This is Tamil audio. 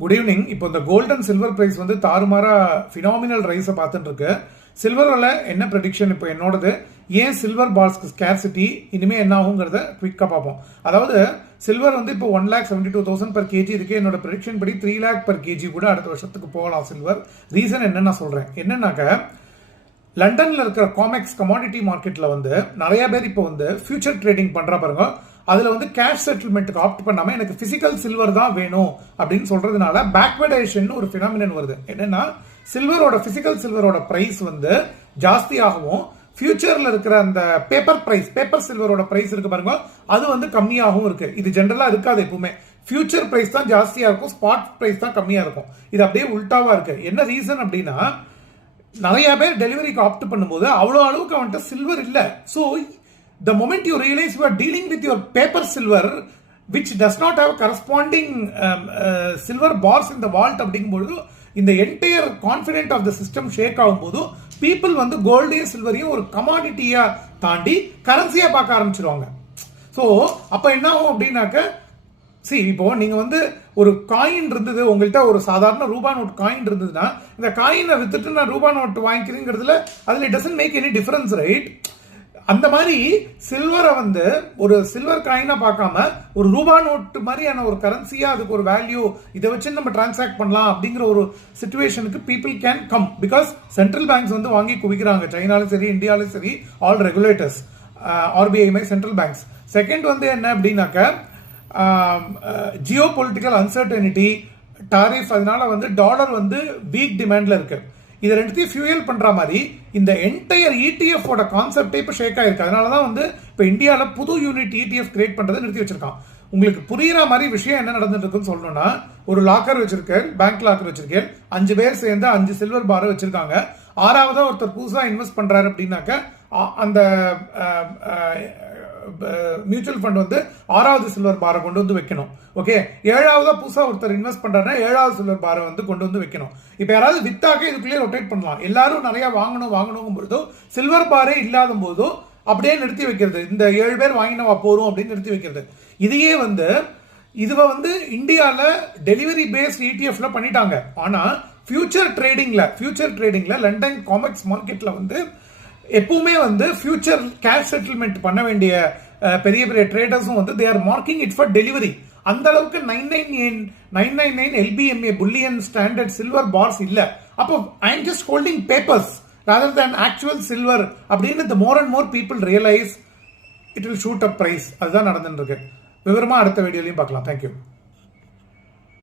குட் ஈவினிங் இப்போ இந்த கோல்ட் அண்ட் சில்வர் பிரைஸ் வந்து தாறுமாறா ஃபினாமினல் ரைஸை பார்த்துட்டு இருக்கு சில்வரில் என்ன ப்ரெடிக்ஷன் இப்போ என்னோடது? ஏன் சில்வர் பால்ஸ்க்கு ஸ்கேர்சிட்டி இனிமேல் என்ன ஆகுங்கிறத குவிக்காக பார்ப்போம். அதாவது சில்வர் வந்து இப்போ one lakh seventy two thousand per KG இருக்கு. என்னோட ப்ரெடிக்ஷன் படி த்ரீ லேக் பர் கேஜி கூட அடுத்த வருஷத்துக்கு போகலாம் சில்வர் ரீசன் என்னன்னு நான் சொல்கிறேன் என்னன்னாக்க லண்டனில் இருக்கிற காமெக்ஸ் கமாடிட்டி மார்க்கெட்டில் வந்து நிறைய பேர் இப்போ வந்து ஃபியூச்சர் ட்ரேடிங் பண்ணுற பாருங்க. அதில் வந்து கேஷ் செட்டில்மெண்ட்டுக்கு ஆப்ட் பண்ணாமல் எனக்கு ஃபிசிக்கல் சில்வர் தான் வேணும் அப்படின்னு சொல்கிறதுனால பேக்வர்டேஷன் ஒரு ஃபினாமினன் வருது. என்னென்னா சில்வரோட ஃபிசிக்கல் சில்வரோட ப்ரைஸ் வந்து ஜாஸ்தியாகவும் ஃபியூச்சரில் இருக்கிற அந்த பேப்பர் ப்ரைஸ் பேப்பர் சில்வரோட ப்ரைஸ் இருக்கு பாருங்க அது வந்து கம்மியாகவும் இருக்கு. இது ஜென்ரலாக இருக்காது எப்பவுமே. ஃபியூச்சர் ப்ரைஸ் தான் ஜாஸ்தியாக இருக்கும் ஸ்பாட் ப்ரைஸ் தான் கம்மியாக இருக்கும். இது அப்படியே உல்ட்டாவாக இருக்கு. என்ன ரீசன் அப்படின்னா நிறைய பேர் டெலிவரிக்கு ஆப்ட் பண்ணும்போது அவ்வளோ அளவுக்கு அவன்கிட்ட சில்வர் இல்லை. So the moment you realise you are dealing with your paper silver which does not have corresponding silver bars இந்த வால்ட் அப்படிங்கும்பொழுது இந்த entire confident of the system shake ஆகும்போது பீப்புள் வந்து கோல்டையும் சில்வரையும் ஒரு கமாடிட்டியாக தாண்டி கரன்சியாக பார்க்க ஆரம்பிச்சிருவாங்க. ஸோ அப்போ என்ன ஆகும் அப்படின்னாக்க சி இப்போ நீங்கள் வந்து ஒரு காயின் இருந்தது உங்கள்கிட்ட ஒரு சாதாரண ரூபா நோட் காயின் இருந்ததுன்னா இந்த காயினை வித்துட்டு நான் ரூபா நோட் வாங்கிக்கிறேங்கிறதுல அதுல doesn't make any difference right அந்த மாதிரி சில்வரை வந்து ஒரு சில்வர் காயினாக பார்க்காம ஒரு ரூபா நோட்டு மாதிரியான ஒரு கரன்சியாக அதுக்கு ஒரு வேல்யூ இதை வச்சு நம்ம டிரான்சாக்ட் பண்ணலாம் அப்படிங்கிற ஒரு சுச்சுவேஷனுக்கு people can come because central banks வந்து வாங்கி குவிக்கிறாங்க. சைனாலும் சரி இந்தியாலும் சரி ஆல் ரெகுலேட்டர்ஸ் ஆர்பிஐ மாதிரி சென்ட்ரல் பேங்க்ஸ் செகண்ட் வந்து என்ன அப்படின்னாக்க ஜியோ பொலிட்டிக்கல் அன்சர்டனிட்டி டாரிஃப் அதனால வந்து டாலர் வந்து வீக் டிமாண்டில் இருக்குது இதை ரெண்டுத்தையும் ஃபியூயல் பண்ணுற மாதிரி இந்த என்டையர் இடிஎஃபோட கான்செப்டே இப்போ ஷேக் ஆயிருக்கு. அதனால தான் வந்து இப்போ இந்தியாவில் புது யூனிட் இடிஎஃப் கிரியேட் பண்ணுறதை நிறுத்தி வச்சிருக்கான். உங்களுக்கு புரியுற மாதிரி விஷயம் என்ன நடந்துட்டு இருக்குன்னு சொல்லணும்னா ஒரு லாக்கர் வச்சிருக்கேன் பேங்க் லாக்கர் வச்சிருக்கேன் அஞ்சு பேர் சேர்ந்து அஞ்சு சில்வர் பாரை வச்சிருக்காங்க. ஆறாவதா ஒருத்தர் புதுசாக இன்வெஸ்ட் பண்ணுறாரு அப்படின்னாக்க அந்த மியூச்சுவல் ஃபண்ட் வந்து ஆறாவது சில்வர் பாரை கொண்டு வந்து வைக்கணும். ஓகே ஏழாவதாக புதுசாக ஒருத்தர் இன்வெஸ்ட் பண்றாருன்னா ஏழாவது சில்வர் பாரை வந்து கொண்டு வந்து வைக்கணும். இப்போ யாராவது வித்தாக இதுக்குள்ளேயே ரொட்டேட் பண்ணலாம். எல்லாரும் நிறையா வாங்கணும் வாங்கணும் பொழுதோ சில்வர் பாரே இல்லாத போதோ அப்படியே நிறுத்தி வைக்கிறது. இந்த ஏழு பேர் வாங்கினவா போகிறோம் அப்படின்னு நிறுத்தி வைக்கிறது. இதையே வந்து இதுவை வந்து இந்தியாவில் டெலிவரி பேஸ்ட் இடிஎஃப்ல பண்ணிட்டாங்க. ஆனால் ஃபியூச்சர் ட்ரேடிங்கில் ஃபியூச்சர் ட்ரேடிங்கில் லண்டன் காமெக்ஸ் மார்க்கெட்டில் வந்து எப்பவுமே வந்து ஃபியூச்சர் கேஷ் செட்டில்மெண்ட் பண்ண வேண்டிய பெரிய பெரிய ட்ரேடர்ஸும் வந்து they are marking it for delivery அந்த அளவுக்கு nine nine nine nine nine nine LBMA bullion standard silver bars இல்லை. அப்போ I am just holding papers rather than actual silver அப்படின்னு இந்த more and more people realise it will shoot up price அதுதான் நடந்துட்டு இருக்கு. விவரமாக அடுத்த வீடியோலையும் பார்க்கலாம். தேங்க்யூ